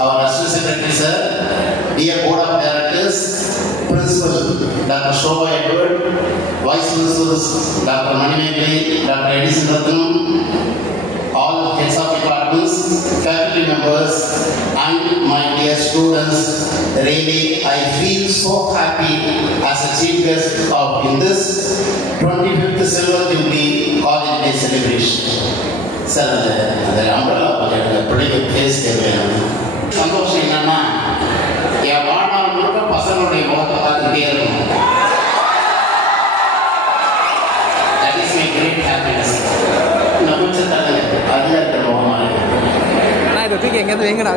our Assistant Secretary Sir, dear Board of Directors, Principal Dr. Shobha Edward, Vice Principals Dr. Manimekalai, Dr. Edison Ratnam, all heads of departments, faculty members, and my dear students, really I feel so happy as a chief guest in this 25th Silver Jubilee College Day celebration. Sir, the umbrella project, the political place, சந்தோஷம் என்னன்னா என் வாழ்நாள் முழுக்க பசங்களுடைய முகத்தை பார்த்துக்கிட்டே இருக்கணும். That is my great happiness. கொஞ்சம் தகுந்த அதில் இருக்கிற முகமா இருக்கு. ஆனால் இதை தூக்கி எங்கேயாவது வைங்கடா.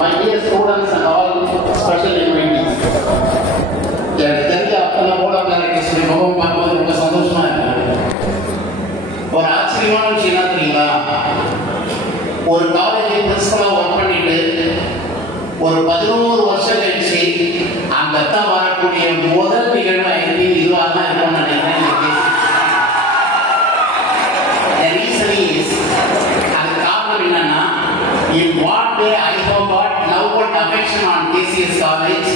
My dear students and all special invitees, எனக்கு தெரிஞ்ச அத்தனை போல கிளாரிட்டிஸ் முகம் பார்க்கும்போது ரொம்ப சந்தோஷமா இருக்கு. ஒரு ஆச்சரியமான விஷயம் என்ன தெரியுங்களா, ஒரு காலேஜில் பிரின்சிபலா ஒர்க் பண்ணிட்டு ஒரு 11 வருஷம் கழிச்சு அந்த தான் வரக்கூடிய முதல் நிகழ்வு இதுவாக தான் இருக்கும்னு நினைக்கிறேன். அது காரணம் என்னன்னா, in what way I have got love and affection on KCS College,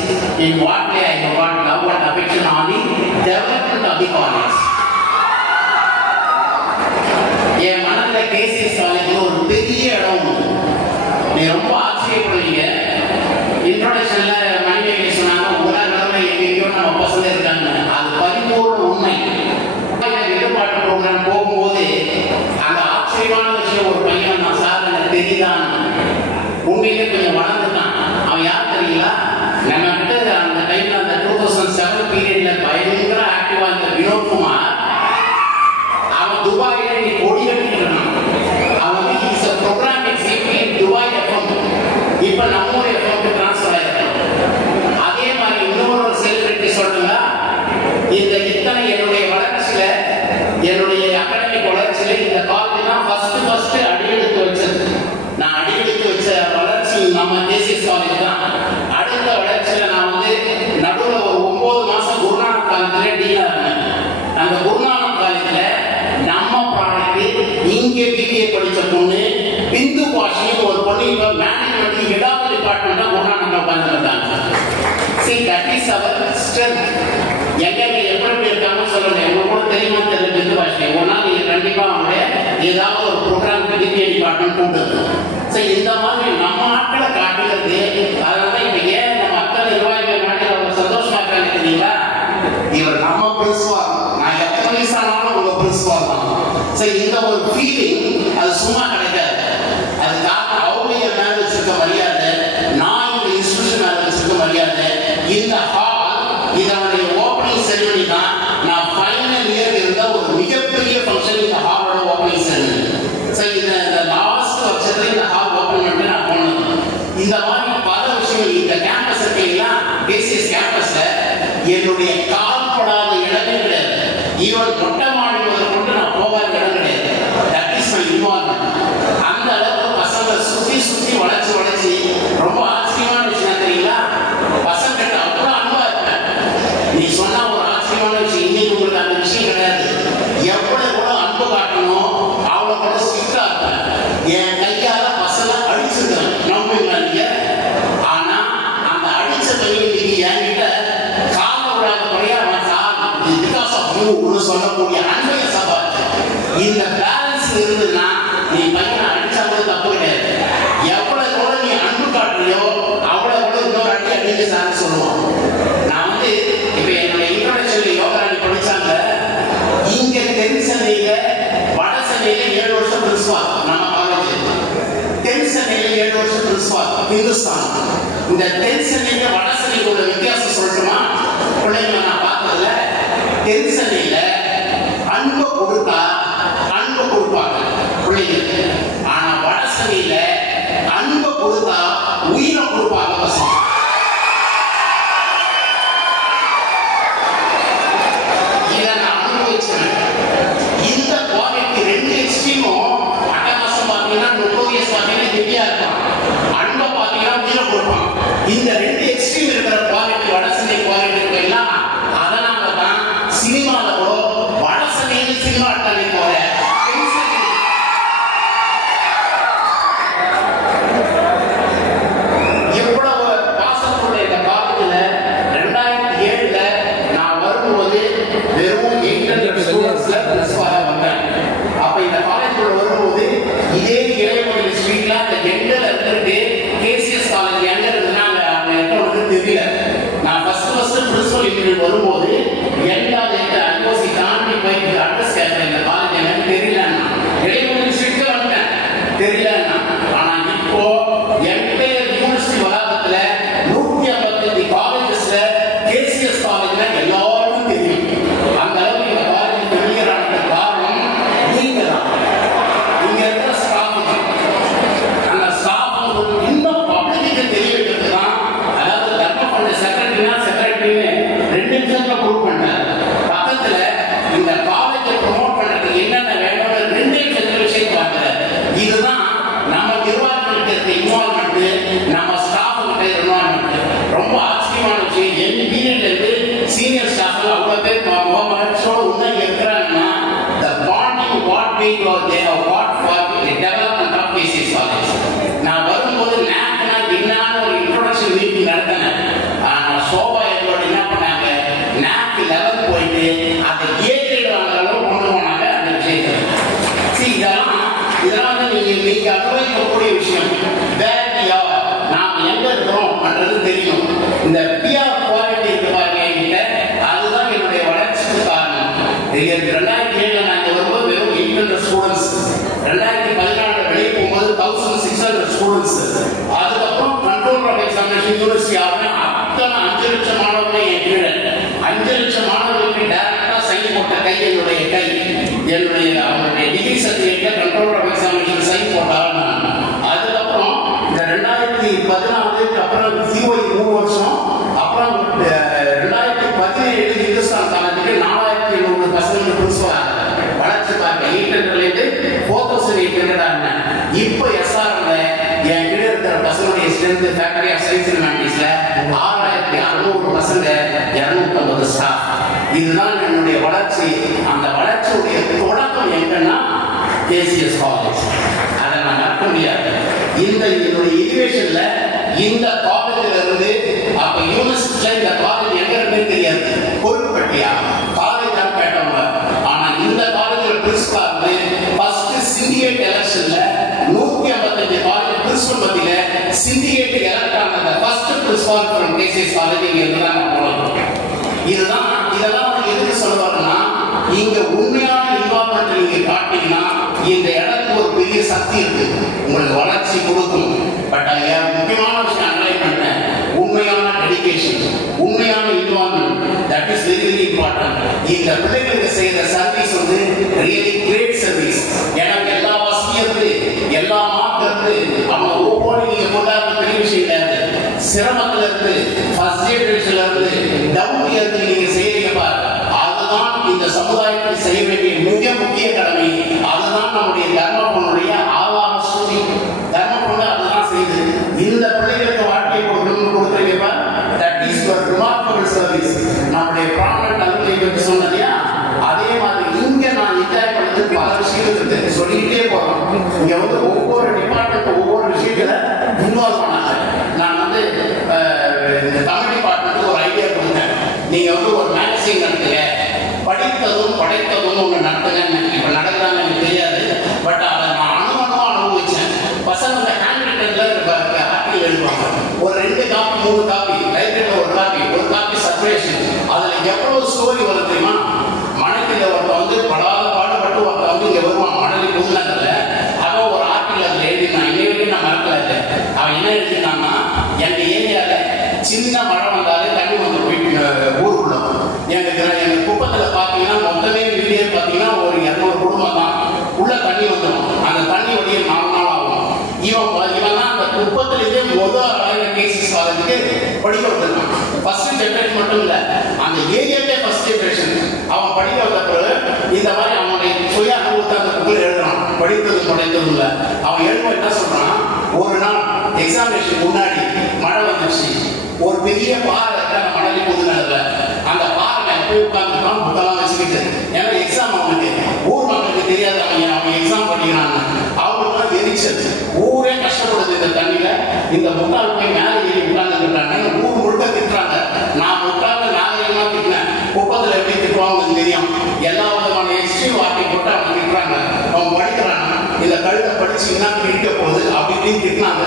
in what way I have got love and affection on the development of the college. என் மனதில் KCS காலேஜ் ஒரு பெரிய இடம். நீ ரொம்ப ஆச்சரியப்படுவீங்க. இன்ட்ரோடக்ஷன்ல மணிமேகலை சொன்னாங்க, உலகளவில் எங்கெங்கயோ நம்ம பசங்க இருக்காங்க. அது பரிபூர்ண உண்மை. ஈடுபாட்டு ப்ரோக்ராம் போகும்போது அந்த ஆச்சரியமான விஷயம், ஒரு பையன் நான் சார் எனக்கு தெரியுதான், உண்மையிலே கொஞ்சம் வளர்ந்துட்டான். அவன் யார் தெரியுங்களா, நம்ம கிட்ட அந்த டைம்ல அந்த 2007 பீரியட்ல பயங்கர ஆக்டிவா இருந்த வினோத் குமார். அவன் துபாயில நீ கொடி கட்டிக்கிறான். அவன் வந்து is a program executive Dubai FM. இப்ப நம்ம FM ட்ரான்ஸ்ஃபர் ஆயிருக்கான். அதே மாதிரி இன்னொரு செலிபிரிட்டி சொல்லுங்க, இந்த இத்தனை என்னுடைய வளர்ச்சியில, என்னுடைய அகாடமிக் வளர்ச்சியில இந்த காலேஜ் தான் ஃபர்ஸ்ட் அடியெடுத்து வச்சது. நான் அடியெடுத்து வச்ச வளர்ச்சி நம்ம KCS காலேஜ் தான். அடுத்த வளர்ச்சியில நான் வந்து நடுவில் ஒரு 9 மாசம் குருநானக் காலேஜ்ல டீனா இருந்தேன். அந்த குருநானக் காலேஜ்ல நம்ம ப்ராடக்ட் இங்கே பிபிஏ படிச்ச பொண்ணு பிந்து பாஷின்னு ஒரு பொண்ணு இப்ப மேனேஜ்மெண்ட் ஹெட் ஆஃப் டிபார்ட்மெண்ட் குருநானக்ல உட்கார்ந்துருக்காங்க. See, that is our strength. எங்க எப்படி இருக்காங்கன்னு சொல்லுங்க. உங்களுக்கு கூட தெரியுமா தெரியல பிந்து பாஷி. ஒரு நாள் நீங்க கண்டிப்பா அவங்களுடைய ஏதாவது ஒரு ப்ரோக்ராம் பிபிஏ டிபார்ட்மெண்ட் கூப்பிட்டு. சரி, இந்த மாதிரி நம்ம ஆட்களை காட்டுகிறது. அதனால இப்ப ஏன் நம்ம மக்கள் நிர்வாகிகள் நாட்டில் அவங்க சந்தோஷமா இருக்காங்க தெரியுங்களா, இவர் நம்ம பிரின்சிபால், நான் எத்தனை வயசானாலும் உங்க பிரின்சிபால் தான். சரி, இந்த ஒரு ஃபீலிங் அது சும்மா கிடைக்காது. அது காரணம் அவங்களுடைய மேல வச்சிருக்க மரியாதை, நான் இந்த இன்ஸ்டிடியூஷன் மேல வச்சிருக்க மரியாதை. இந்த ஹால் இதனுடைய ஓப்பனிங் செரிமனி தான். நான் ஃபைனல் இயர் இருந்த ஒரு மிகப்பெரிய ஃபங்க்ஷன் இந்த ஹாலோட ஓப்பனிங் செரிமனி. சரி, இந்த லாஸ்ட் வருஷத்துல இந்த ஹால் ஓப்பன் பண்ணி நான் போனேன். இந்த மாதிரி பல விஷயங்கள் இந்த கேம்பஸ் இருக்கீங்களா, KCS கேம்பஸ்ல என்னுடைய கால்படாத இடமே கிடையாது. ஈவன் மொட்டை மாடி முதல் கொண்டு நான் போகாத இடம் கிடையாது. That is my involvement. அந்த அளவுக்கு பசங்களை சுத்தி வளைச்சு ரொம்ப ஆச்சரியமான விஷயம் தெரியுங்களா, பசங்க அவ்வளவு அன்பா இருப்பேன். நீ சொன்னா ஒரு ஆச்சரியமான விஷயம், இன்னைக்கு உங்களுக்கு அந்த விஷயம் கிடையாது. எவ்வளவு கூட அன்பு காட்டணும் அவ்வளவு கூட ஸ்ட்ரிக்டா இருப்பேன். என் கையால பசங்க அடிச்சிருக்கேன், நம்புவீங்களா நீங்க? ஆனா அந்த அடிச்ச பையனுக்கு என்கிட்ட கால விடாத முறையா பிகாஸ் ஆஃப் யூ சொல்லக்கூடிய அன்பைய சம்பாதிச்சு. இந்த பேலன்ஸ் இருந்ததுன்னா நீ பையனை அடிச்சாலும் தப்பு கிடையாது. எவ்வளவு கூட நீ அன்பு காட்டுறியோ அவ்வளவு கூட இன்னொரு அடிக்க சார் சொல்லுவான். நான் வந்து இப்ப என்னுடைய இன்ட்ரோடக்ஷன்ல யோகாராணி படிச்சாங்க. இங்க தென் சென்னையில வட சென்னையில 7 வருஷம் பிரின்சிபால் நம்ம காலேஜ், தென் சென்னையில 7 வருஷம் பிரின்சிபால் இந்துஸ்தான். இந்த தென் சென்னையில வட சென்னைக்கு உள்ள வித்தியாசம் சொல்லட்டுமா? பிள்ளைங்களை நான் பார்த்ததுல தென் சென்னையில அன்பு கொடுத்தா அன்பு கொடுப்பாங்க பிள்ளைங்க. ஆனா வட சென்னையில அன்பு கொடுத்தா உயிரை கொடுப்பாங்க பசங்க. இதை நான் அனுபவிச்சேன். இந்த குவாலிட்டி ரெண்டு எக்ஸ்ட்ரீமும் அட்டகாசம் பார்த்தீங்கன்னா நோட்டோரியஸ் பார்த்தீங்கன்னா ஹெவியா இருப்பான், அன்பை பார்த்தீங்கன்னா உயிரை கொடுப்பான். இந்த ரெண்டு எக்ஸ்ட்ரீம் இருக்கிற குவாலிட்டி வட சென்னை குவாலிட்டி இருக்கலாம். அதனால தான் சினிமால கூட வட சென்னையில் சினிமா எடுத்தாலே போற தெரியலன்னா. ஆனா இப்போ என்டையர் யூனிவர்சிட்டி வளாகத்துல 155 காலேஜஸ்ல கேசிஎஸ் காலேஜ்ல எல்லாருக்கும் தெரியும். அந்த அளவுக்கு இந்த காலேஜ் பெரியரான காரணம் நீங்க தான். இங்க இருக்கிற ஸ்டாஃப் தான். அந்த ஸ்டாஃப் இன்னும் பப்ளிக்கு தெரிய வைக்கிறது தான். அதாவது தர்மபுரி செக்ரட்டரினா செக்ரட்டரின்னு 2 நிமிஷத்துல ப்ரூவ் பண்ணார். பக்கத்துல இந்த காலேஜை ப்ரொமோட் பண்றதுக்கு என்னென்ன வேணும்னு 2 நிமிஷத்துல விஷயம் பார்க்கிறார். இதுதான் நம்ம நிர்வாகத்திற்கு இருக்க இன்வால்மெண்ட், நம்ம ஸ்டாஃப் கிட்ட இன்வால்மெண்ட். ரொம்ப ஆச்சரியமான விஷயம். என் பீரியட்ல இருந்து சீனியர் ஸ்டாஃப் அவ்வளவு பேர் மகிழ்ச்சியோட உண்மை இருக்கிறாங்கன்னா the bonding what we go they have got for the development of KCS college. நான் வரும்போது NACனா என்னன்னு ஒரு இன்ட்ரோடக்ஷன் மீட்டிங் நடத்தினேன். நான் சோபா எங்களோட என்ன பண்ணாங்க, NAC லெவல் போயிட்டு அந்த ஏ கிரேட் வாங்குற அளவு கொண்டு போனாங்க அந்த விஷயத்தை. இதெல்லாம் நீங்க அனுபவிக்கக்கூடிய விஷயம். நாம் எங்க இருக்கிறோம் பண்றது தெரியும். இந்த பிஆர் குவாலிட்டி இருக்கு பாருங்க என்கிட்ட, அதுதான் என்னுடைய வளர்ச்சிக்கு காரணம். 2007 நான் இங்க வரும்போது வெறும் 800 ஸ்டூடெண்ட்ஸ், 2014 வெளியே போகும்போது 1600 ஸ்டூடெண்ட்ஸ். அதுக்கப்புறம் கண்ட்ரோல் ஆஃப் எக்ஸாமினேஷன் யூனிவர்சிட்டி ஆகணும். அத்தனை 5 லட்சம் மாணவர்கள் என் கீழே. 5 லட்சம் மாணவர்களுக்கு டைரக்டா சைன் போட்ட கை என்னுடைய கை. என்னுடைய அவருடைய டிகிரி சர்டிஃபிகேட்ல கண்ட்ரோல் ஆஃப் எக்ஸாமினேஷன் சைன் போட்டாங்க. அதுக்கப்புறம் இந்த 2014 அப்புறம் சிஓஇ 3 வருஷம், அப்புறம் 2017 இந்துஸ்தான் காலேஜுக்கு 4700 பசங்களுக்கு பிரின்சிபல் வளர்ச்சி பார்க்க 800 4800 ஆனேன். இப்போ எஸ்ஆர்எம்ல என் கீழே இருக்கிற பசங்களுடைய strength faculty of science and ஹியூமனிட்டிஸ்ல 6600 பசங்க, 250 ஸ்டாஃப். இதுதான் என்னுடைய வளர்ச்சி. அந்த வளர்ச்சியுடைய தொடக்கம் எங்கன்னா கேசிஎஸ் காலேஜ். அதை நான் மறக்க முடியாது. இந்த என்னுடைய எஜுகேஷன்ல இந்த காலேஜ்ல இருந்து அப்ப யூனிவர்சிட்டியில இந்த காலேஜ் எங்க இருக்குன்னு தெரியாது. கோவில்பட்டியா காலேஜ் தான் கேட்டவங்க. ஆனா இந்த காலேஜ்ல பிரின்சிபலா இருந்து ஃபர்ஸ்ட் சிண்டிகேட் எலெக்ஷன்ல 155 காலேஜ் பிரின்சிபல் மத்தியில சிண்டிகேட் எலெக்ட் ஆன first principal from KCS college இங்க இருந்தாங்க. இதுதான் இதெல்லாம் எதுக்கு சொல்லுவாங்கன்னா, இங்க உண்மையான இன்வால்மெண்ட் நீங்க காட்டீங்கன்னா இந்த இடத்துக்கு ஒரு பெரிய சக்தி இருக்கு, உங்களுக்கு வளர்ச்சி கொடுக்கும். பட் முக்கியமான விஷயம் அனலைஸ் பண்ணேன், உண்மையான டெடிகேஷன், உண்மையான involvement, that is very very important. இந்த பிள்ளைகளுக்கு செய்யற சர்வீஸ் வந்து ரியலி கிரேட் சர்வீஸ். எனக்கு எல்லா வசதியும் இருக்கு, எல்லா மார்க் இருக்கு, அவங்க ஒவ்வொரு நீங்க கொண்டாடுற பெரிய விஷயம் கிடையாது. சிரமத்துல இருந்து ஃபர்ஸ்ட் ஜெனரேஷன்ல இருந்து டவுன் இருந்து நீங்க செய்யறீங்க பாரு, அதுதான் இந்த சமுதாயத்தில் செய்ய வேண்டிய மிக முக்கிய கடமை. அதுதான் நம்முடைய தர்மபுரனுடைய ஆவார ஸ்துதி. தர்மபுரம் அதுதான் செய்யுது. இந்த பிள்ளைகளுக்கு வாழ்க்கை கொடுக்குறீங்க, that is your remarkable service. நம்முடைய ப்ராமினன்ட் அலுவலை பற்றி சொன்னதையா, அதே மாதிரி இங்க நான் என்ஜாய் பண்ணது பல விஷயங்கள் இருக்கு, சொல்லிக்கிட்டே போறோம். இங்க வந்து ஒவ்வொரு டிபார்ட்மெண்ட் ஒவ்வொரு விஷயத்துல இன்வால்வ் பண்ணாங்க. நான் வந்து இந்த தமிழ் டிபார்ட்மெண்ட் ஒரு ஐடியா கொடுத்தேன், நீங்க வந்து ஒரு மேகசின் நடத்துங்க, படித்ததும் படைத்ததும் ஒன்று நடத்துங்க. இப்ப நடக்கிறாங்க எனக்கு தெரியாது, பட் அதை நான் அனுபவிச்சேன். பசங்க இந்த ஹேண்ட் ரிட்டன்ல ஆர்டிகல் எழுதுவாங்க, ஒரு 2 காப்பி 3 காப்பி, லைப்ரரியில ஒரு காப்பி சர்க்குலேஷன். அதுல எவ்வளவு ஸ்டோரி வரும் தெரியுமா? மணக்கில ஒருத்த வந்து படாத பாடுபட்டு ஒருத்த வந்து இங்க வருவான் மணலி புதுநகர்ல. அவன் ஒரு ஆர்டிகல் அதுல எழுதினான், இன்னைக்கு நான் மறக்கல. அவன் என்ன எழுதினான்னா, எங்க ஏரியால சின்ன மழை வந்தாலே தண்ணி வந்து ஊருக்குள்ள எங்க குப்பத்துல பாத்தீங்கன்னா மொத்தமே வீடியோ பாத்தீங்கன்னா ஒரு 200 குடும்பம் தான் உள்ள தண்ணி வந்துடும். அந்த தண்ணி வழிய 4 நாள் ஆகும். இவன் தான் அந்த குப்பத்திலேயே முதல் கேசிஎஸ் காலேஜுக்கு படிக்க வந்திருக்கான். ஃபர்ஸ்ட் ஜெனரேஷன் மட்டும் இல்ல, அந்த ஏரியாவே ஃபர்ஸ்ட் ஜெனரேஷன். அவன் படிக்க வந்த பிறகு இந்த மாதிரி அவனுடைய சுய அனுபவத்தை அந்த புக்கில் எழுதுறான். படித்தது படைத்ததும் இல்லை. அவன் எழுதும் என்ன சொல்றான், ஒரு நாள் எக்ஸாமினேஷன் முன்னாடி மழை வந்துச்சு, ஒரு பெரிய பாறை இருக்கு அந்த மணலி புதுநகர்ல. அந்த பாறை போய் உட்காந்துருக்கான், புத்தெல்லாம் வச்சுக்கிட்டு. ஏன்னா எக்ஸாம் அவனுக்கு ஊர் மக்களுக்கு தெரியாது, அவன் எக்ஸாம் படிக்கிறாங்க. அவங்களுக்கு எரிச்சல், ஊரே கஷ்டப்படுது இந்த தண்ணியில. இந்த முட்டாள் போய் மேலே ஏறி உட்கார்ந்துருக்காங்க, ஊர் முழுக்க திட்டுறாங்க. நான் உட்கார்ந்து நாகரிகமா திட்டினேன். குப்பத்துல எப்படி திட்டுவாங்க தெரியும், எல்லா விதமான எக்ஸ்ட்ரீம் வார்த்தை போட்டு அவங்க திட்டுறாங்க. அவன் படிக்கிறாங்க, இந்த கழுத்தை படிச்சு என்ன திட்ட போகுது அப்படி இப்படின்னு திட்டினாங்க.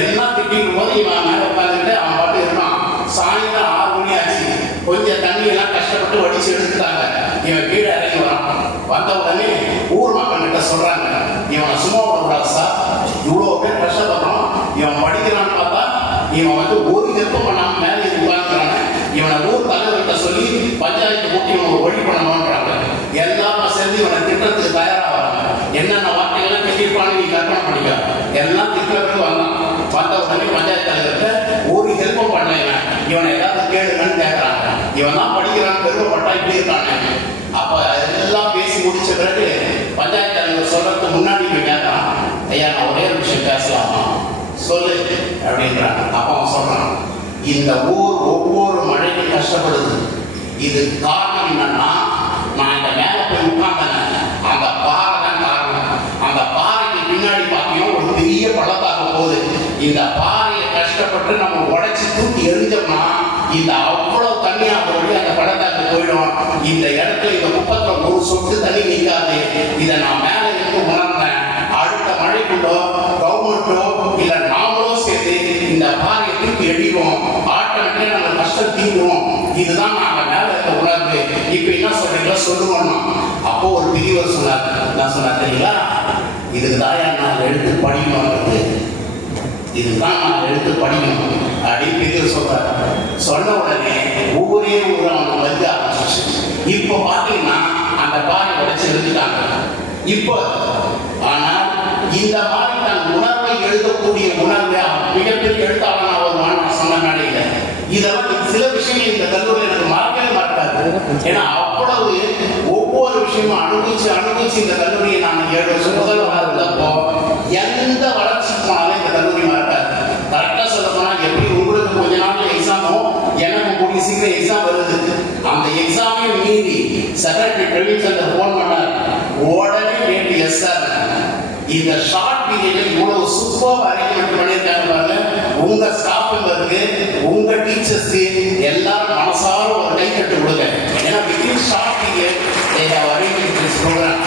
எல்லாம் திட்டிக்கும் போது இவன் மேல உட்காந்துட்டு அவன் பாட்டு இருக்கான். சாயந்தரம் 6 மணி ஆச்சு, கொஞ்சம் தண்ணி எல்லாம் கஷ்டப்பட்டு வடிச்சு எடுத்துட்டாங்க. இவன் கீழே இறங்கி வரான். வந்த உடனே ஊர் மக்கள் கிட்ட சொல்றாங்க, இவனை சும்மா விடக்கூடாது சார், இவ்வளோ பேர் கஷ்டப்படுறோம், இவன் படிக்கிறான்னு பார்த்தா இவன் வந்து ஒரு ஹெல்ப்பும் பண்ணாம மேலே உட்கார்ந்துறாங்க. இவனை ஊர் தலைவர்கிட்ட சொல்லி பஞ்சாயத்து கூட்டி இவன் ஒரு வழி பண்ணணும்ன்றாங்க. எல்லாரும் சேர்ந்து இவனை திட்டத்துக்கு தயாராகிறாங்க. என்னென்ன வார்த்தைகள்லாம் திட்டிருப்பான்னு நீ கற்பனை பண்ணிக்க. எல்லாம் திட்டத்துக்கு வந்தான். வந்த உடனே பஞ்சாயத்து தலைவர்கிட்ட ஒரு ஹெல்ப்பும் பண்ணல, இவனை ஏதாவது கேளுங்கன்னு கேட்கறாங்க. இவன் தான் படிக்கிறான்னு பெருமைப்பட்டா இப்படி இருக்கானே. அப்ப எல்லாம் பேசி முடிச்ச பிறகு பஞ்சாயத்து தலைவர் சொல்றதுக்கு முன்னாடி போய் கேட்கறான், ஐயா நான் ஒரே ஒரு விஷயம் பேசலாமா, சொல்லு அப்படின்றாங்க. அப்ப அவன் சொல்றான், இந்த ஊர் ஒவ்வொரு மழைக்கும் கஷ்டப்படுது. இது காரணம் என்னன்னா, நான் இந்த மேல போய் உட்கார்ந்தேன், அந்த பாறை தான் காரணம். அந்த பாறைக்கு பின்னாடி பார்த்தீங்கன்னா ஒரு பெரிய பள்ளத்தாக போகுது. இந்த பாறையை கஷ்டப்பட்டு நம்ம உடைச்சு தூக்கி எரிஞ்சோம்னா இந்த அவ்வளவு தண்ணியா போய் அந்த பள்ளத்தாக்கு போயிடும். இந்த இடத்துல இந்த குப்பத்துல ஒரு சொட்டு தண்ணி நிற்காது. இதை நான் மேல இருந்து உணர்ந்தேன். அடுத்த மழைக்குள்ளோ கவர்மெண்ட்டோ இல்ல நாமளோ சேர்த்து இந்த பாறையை தூக்கி எடிவோம், ஆட்டோமேட்டிக்கா நம்ம கஷ்டம் தீர்வோம். இதுதான் நாங்க மேல இருக்க உணர்வு. இப்ப என்ன சொல்றீங்களா சொல்லுவோம்னா, அப்போ ஒரு பெரியவர் சொன்னார். நான் சொன்னா தெரியுங்களா, இதுதான் நான் எடுத்து படிக்கணும், இதுதான் நான் எடுத்து படிக்கணும் அப்படின்னு பெரியவர் சொல்றாரு. சொன்ன உடனே ஒவ்வொரு ஊரும் அவங்க வந்து ஆரம்பிச்சு. இப்போ பாத்தீங்கன்னா அந்த பாறை உடைச்சு எழுதிட்டாங்க. இப்போ ஆனால் இந்த மாதிரி தன் உணர்வை எழுதக்கூடிய உணர்வை மிகப்பெரிய எழுத்தாளனா வருவான்னு நான் சொன்ன மேடையில இதெல்லாம் சில விஷயங்கள் இந்த கல்லூரியில் எனக்கு மறக்கவே மாட்டாது. ஏன்னா அவ்வளவு ஒவ்வொரு விஷயமும் அனுபவிச்சு இந்த கல்லூரியை நான் 7 வருஷம் முதல்வராக இருந்தப்போ எந்த வளர்ச்சி போனாலும் இந்த கல்லூரி மறக்காது. கரெக்டா சொல்ல போனா எப்படி உங்களுக்கு கொஞ்ச நாள் எக்ஸாமோ எனக்கு கூடிய சீக்கிரம் எக்ஸாம் வருது. அந்த எக்ஸாமே மீறி செக்ரட்டரி பிரவீன் சந்தர் போன் பண்ணார். உடனே நேற்று எஸ் சார் இந்த ஷார்ட் பீரியட்ல இவ்வளவு சூப்பர் அரேஞ்ச்மெண்ட் பண்ணியிருக்காங்க பாருங்க. உங்க ஸ்டாஃபுங்களுக்கு உங்க டீச்சர்ஸ்க்கு எல்லாரும் மனசார ஒரு கை தட்டு கொடுங்க. ஏன்னா within short period they have arranged this program.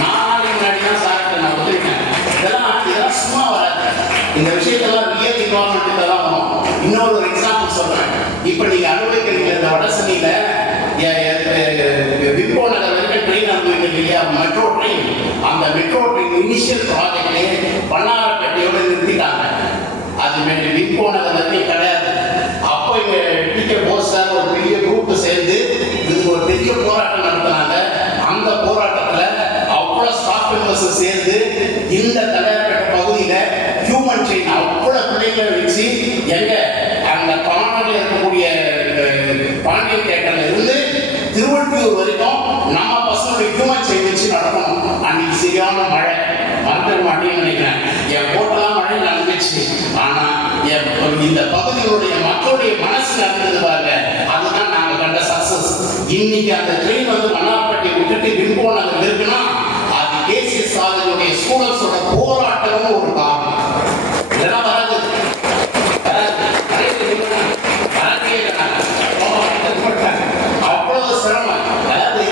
நாளைக்கு முன்னாடி தான் சார்கிட்ட நான் வந்துருக்கேன். இதெல்லாம் சும்மா வராது. இந்த விஷயத்தெல்லாம் ரியல் இன்வால்மெண்ட் தான் வரும். இன்னொரு எக்ஸாம்பிள் சொல்றேன். இப்ப நீங்க அனுபவிக்கிறீங்க இந்த வடசென்னையில விப்போ நகர் வரைக்கும் ட்ரெயின் அனுபவிக்கிறீங்க இல்லையா, மெட்ரோ ட்ரெயின். அந்த மெட்ரோ ட்ரெயின் இனிஷியல் ப்ராஜெக்ட்லே பன்னாரப்பேட்டையோட நிறுத்திட்டாங்க. அது விப்போ நகர் வரைக்கும் கிடையாது. அப்போ இங்க டிகே போஸ் சார் ஒரு பெரிய குரூப் சேர்ந்து இதுக்கு ஒரு பெரிய போராட்டம் நடத்தினாங்க. அந்த போராட்டத்துல அவ்வளவு ஸ்டாஃப் மெம்பர்ஸ் சேர்ந்து இந்த தலையார்பேட்டை பகுதியில ஹியூமன் செயின் அவ்வளவு பிள்ளைகளை வச்சு எங்க அந்த பாண்டியில் இருக்கக்கூடிய பாண்டியன் தேட்டர்ல இருந்து திருவள்ளூர் வரைக்கும் நம்ம பசங்களுடைய ஹியூமன் செயின் வச்சு நடக்கணும். அன்னைக்கு சரியான மழை, மறந்துட மாட்டேன்னு நினைக்கிறேன். என் போட்டெல்லாம் மழை நடந்துச்சு. ஆனா இந்த பகுதிகளுடைய மக்களுடைய மனசு நடந்தது பாருங்க, அதுதான் நாங்க கண்ட சக்சஸ். இன்னைக்கு அந்த ட்ரெயின் வந்து மன்னார்பேட்டை விட்டுட்டு விம்போ நகர் இருக்குன்னா அது கேசிஎஸ் காலேஜுடைய ஸ்டூடெண்ட்ஸோட போராட்டமும் ஒரு காரணம். இதெல்லாம் வராது அவ்வளவு சிரமம். அதாவது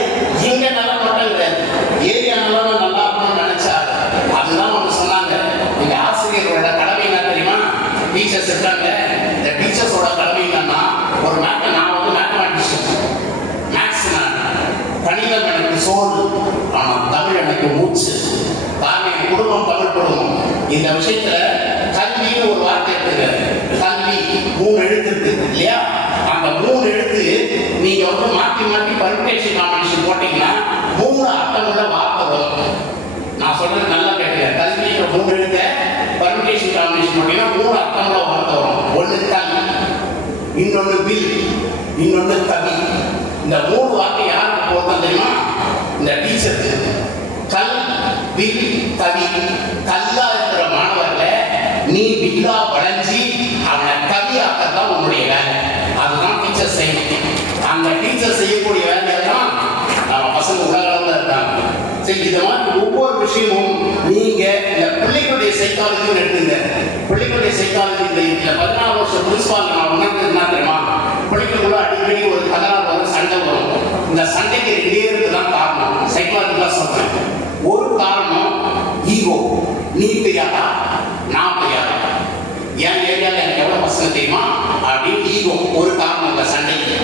இங்க நல்லா மட்டும் கிடையாது, ஏரியா நல்லா இருக்கணும்னு நினைச்சா அதுதான் ஒண்ணு சொன்னாங்க. இந்த ஆசிரியர்களோட கடமை என்ன தெரியுமா? டீச்சர்ஸ் இருக்காங்க, இந்த டீச்சர்ஸோட கடமை என்னன்னா, ஒரு நான் வந்து மேத்தமேட்டிஷியன், மேத்ஸ் நான் கணிதம் எனக்கு சோறு, ஆனா தமிழ் எனக்கு மூச்சு. காரணம் என் குடும்பம் தமிழ் குடும்பம். இந்த விஷயத்துல கல்வின்னு ஒரு வார்த்தை இருக்குது. கல்வி 3 எழுத்து இருக்கு இல்லையா? அந்த 3 எழுத்து நீங்க வந்து மாற்றி மாற்றி பர்முடேஷன் காம்பினேஷன் போட்டீங்கன்னா 3 அர்த்தமுள்ள வார்த்தை வரும். நான் சொல்றது நல்லா கேட்க, கல்விக்கு 3 எழுத்த பர்முடேஷன் காம்பினேஷன் போட்டீங்கன்னா 3 அர்த்தமுள்ள வார்த்தை வரும். ஒன்று கல், இன்னொன்று வில், இன்னொன்று கவி. இந்த 3 வார்த்தை யாருக்கு போதும் தெரியுமா? இந்த டீச்சருக்கு. கல், வில், கவி. கல்லா இருக்கிற மாணவர்களை நீ வில்லா வளைஞ்சி அவனை கவியாக்கத்தான் உன்னுடைய வேலை. அதுதான் டீச்சர் செய்யணும். அந்த டீச்சர் செய்யக்கூடிய வேலையை தான் நம்ம பசங்க உலகளவில் இருக்காங்க. சரி, இந்த மாதிரி ஒவ்வொரு விஷயமும் நீங்க இந்த பிள்ளைகளுடைய சைக்காலஜி எடுத்துங்க. பிள்ளைகளுடைய சைக்காலஜி இந்த 14 வருஷம் பிரின்சிபால் நான் உணர்ந்து என்ன தெரியுமா? பிள்ளைகளுக்குள்ள அடிக்கடி ஒரு தகராறு வரும், சண்டை வரும். இந்த சண்டைக்கு 2 பேருக்கு தான் காரணம். சைக்காலஜிக்கலா சொல்றேன். ஒரு காரணம் ஈகோ. நீ பெரியாடா, நான் பெரியாடா, என் ஏரியால எனக்கு எவ்வளவு பசங்க தெரியுமா அப்படின்னு ஈகோ ஒரு காரணம் இந்த சண்டைக்கு.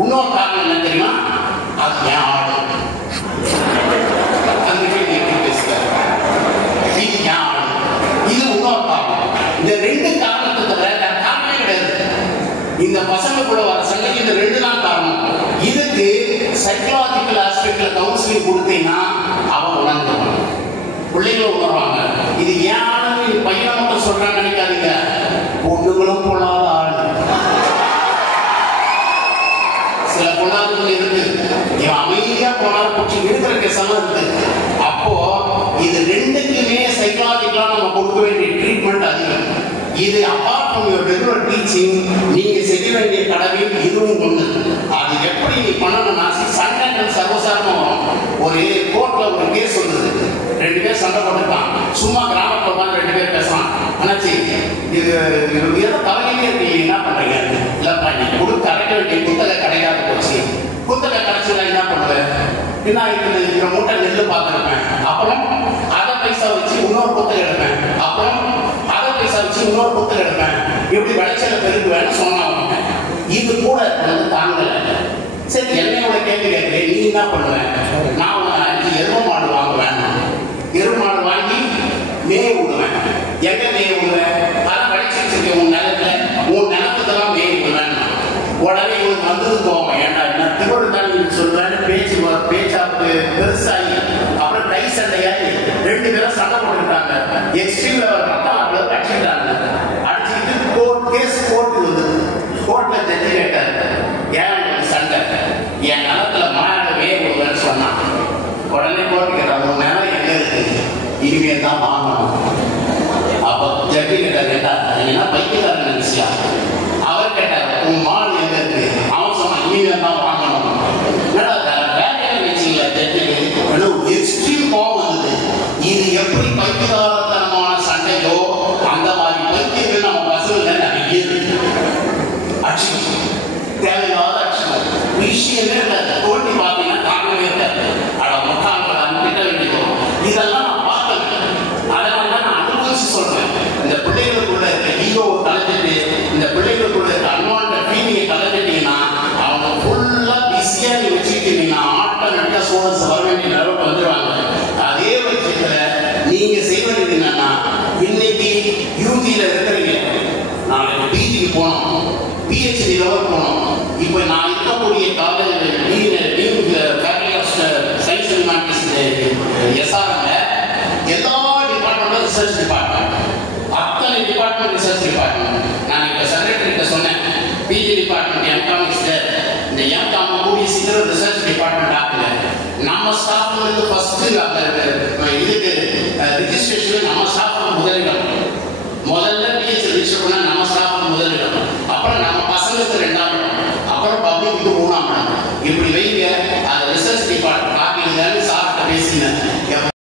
இன்னொரு காரணம் என்ன தெரியுமா? அது என் ஆடு, அதுக்கு நீ எப்படி பேசுற, இது என் ஆடு. இது இந்த பசங்களுக்குள்ள வர சண்டைக்கு இந்த ரெண்டு தான் காரணம். இதுக்கு சைக்கலாஜிக்கல் ஆஸ்பெக்ட்ல கவுன்சிலிங் கொடுத்தீங்கன்னா அவன் உணர்ந்துருவான், பிள்ளைங்களும் உணர்வாங்க. இது ஏன் பையனை மட்டும் சொல்றான்னு நினைக்காதீங்க, பொண்ணுங்களும் பொல்லாத ஆள். சில பொண்ணாதுகள் இருக்கு, இவன் அமைதியா போனாலும் பிடிச்சி இருக்கிற கேஸெல்லாம் இருக்கு. அப்போ இது ரெண்டுக்குமே சைக்கலாஜிக்கலா நம்ம கொடுக்க வேண்டிய ட்ரீட்மெண்ட் அதிகம். இது apart from your regular teaching நீங்க செய்ய வேண்டிய கடமை இதுவும் ஒண்ணு. அது எப்படி நீ பண்ணணும்னா, சண்டைகள் சர்வசாதாரணம் வரும். ஒரு கோர்ட்ல ஒரு கேஸ் வந்தது, ரெண்டு பேர் சண்டை போட்டுருக்கான். சும்மா கிராமத்தில் உட்காந்து ரெண்டு பேர் பேசலாம், ஆனாச்சு இது ஏதோ கவலையே இருக்கு, என்ன பண்றீங்க? இல்லப்பா நீ கொடுக்க கரைக்க வேண்டிய புத்தக கிடைக்காத போச்சு, புத்தக கரைச்சல என்ன பண்ணுவேன்? என்ன இருக்கிற மூட்டை நெல்லு பார்த்துருப்பேன், அப்புறம் அதை பைசா வச்சு இன்னொரு புத்தகம் எடுப்பேன், அப்புறம் அதை பைசா வச்சு இன்னொரு புத்தகம் எடுப்பேன், இப்படி விளைச்சல பெருக்குவேன்னு சொன்னாங்க. இது கூட தாங்கல. சரி, என்னையோட கேள்வி கேட்கிறேன், நீ என்ன பண்ணுவேன்? நான் ஒரு 5 எரும மாடு வாங்குவேன், எரும மாடு வாங்கி மேய விடுவேன். எங்க மேய விடுவேன்? அதை வளைச்சு வச்சிருக்கேன் உன் நிலத்துல, உன் நிலத்துக்கெல்லாம் மேய விடுவேன். உடனே இவனுக்கு வந்தது போவோம், ஏன்னா என்ன திவரு தான் நீங்க சொல்றேன்னு பேச்சா பெருசாகி அப்புறம் கை சண்டையாகி 2 பேரும் சண்டை போட்டுக்கிட்டாங்க. எக்ஸ்ட்ரீம் லெவல் ரத்தம் அவ்வளவு அடிச்சுக்கிட்டாங்க. அடிச்சுக்கிட்டு கேஸ் கோர்ட்டு வந்தது. கோர்ட்ல ஜட்ஜி கேட்டார், ஏன் சண்டை? என் நிலத்துல மாயாட மேய விடுவேன்னு சொன்னான். உடனே கோர்ட்டு கேட்டார், உன் நிலம் எங்க இருக்கு? இனிமே தான் வாங்கணும். அப்ப ஜட்ஜி கேட்டார், கேட்டா என்ன பைத்தியக்காரன் நினைச்சியா? அவர் கேட்டார், உன் மாடு எங்க இருக்கு? அவன் சொன்னான், இனிமே தான் வாங்கணும். எக்ஸ்ட்ரீம் கோபம் வந்தது. இது எப்படி பைத்தியகாரத்தனமான சண்டையோ அந்த மாதிரி பைத்தியங்கள் நம்ம பசங்க நிறைய அக்ஷன், தேவையில்லாத அக்ஷன் விஷயமே இருக்காது. தோண்டி பார்த்தீங்கன்னா காரணமே இருக்காது. அட முட்டாள்களை திட்ட வேண்டியது. இதெல்லாம் நான் பார்த்தேன், அதனால தான் நான் அனுபவிச்சு சொல்றேன். இந்த பிள்ளைகளுக்குள்ள இருக்க ஈகோவை கலைஞ்சிட்டு, இந்த பிள்ளைகளுக்குள்ள இருக்க அன்வான்ட் ஃபீலிங்கை கலைஞ்சிட்டீங்கன்னா அவங்க ஃபுல்லா பிஸியா நீ வச்சுக்கிட்டீங்கன்னா ஆட்டோமேட்டிக்கா ஸ்டூடெண்ட்ஸ் வர வேண்டிய நிலவுக்கு வந்துடுவாங்க. அதே பட்சத்துல நீங்க செய்வது என்னன்னா, இன்னைக்கு யூஜியில இருக்கிறீங்க, நாளைக்கு பிஜிக்கு போனோம், பிஹெச்டி லெவல் போனோம். இப்போ நான் இருக்கக்கூடிய college faculty of science and humanities எஸ்ஆர்எம்ல எல்லா டிபார்ட்மெண்ட்டும் ரிசர்ச் டிபார்ட்மெண்ட், அத்தனை டிபார்ட்மெண்ட் ரிசர்ச் டிபார்ட்மெண்ட். நான் இப்போ செக்ரட்டரிட்ட சொன்னேன், பிஜி டிபார்ட்மெண்ட் எம்காமிக்ஸ், இந்த எம்காம் கூடிய சீக்கிரம் ரிசர்ச் டிபார்ட்மெண்ட் ஆகல. நம்ம ஸ்டாஃப் வந்து ஃபர்ஸ்ட் இதுக்கு ரிஜிஸ்ட்ரேஷன் நம்ம ஸ்டாஃப் முதலிடம், முதல்ல பிஹெச்டி ரிஜிஸ்டர் பண்ண நம்ம ஸ்டாஃப் முதலிடம், அப்புறம் நம்ம பசங்களுக்கு 2ஆம் இடம், அப்புறம் பப்ளிக்கு 3ஆம் இடம். இப்படி வைங்க. அந்த ரிசர்ச் டிபார்ட்மெண்ட் ஆகிருந்தாலும் சார்கிட்ட பேசினேன்.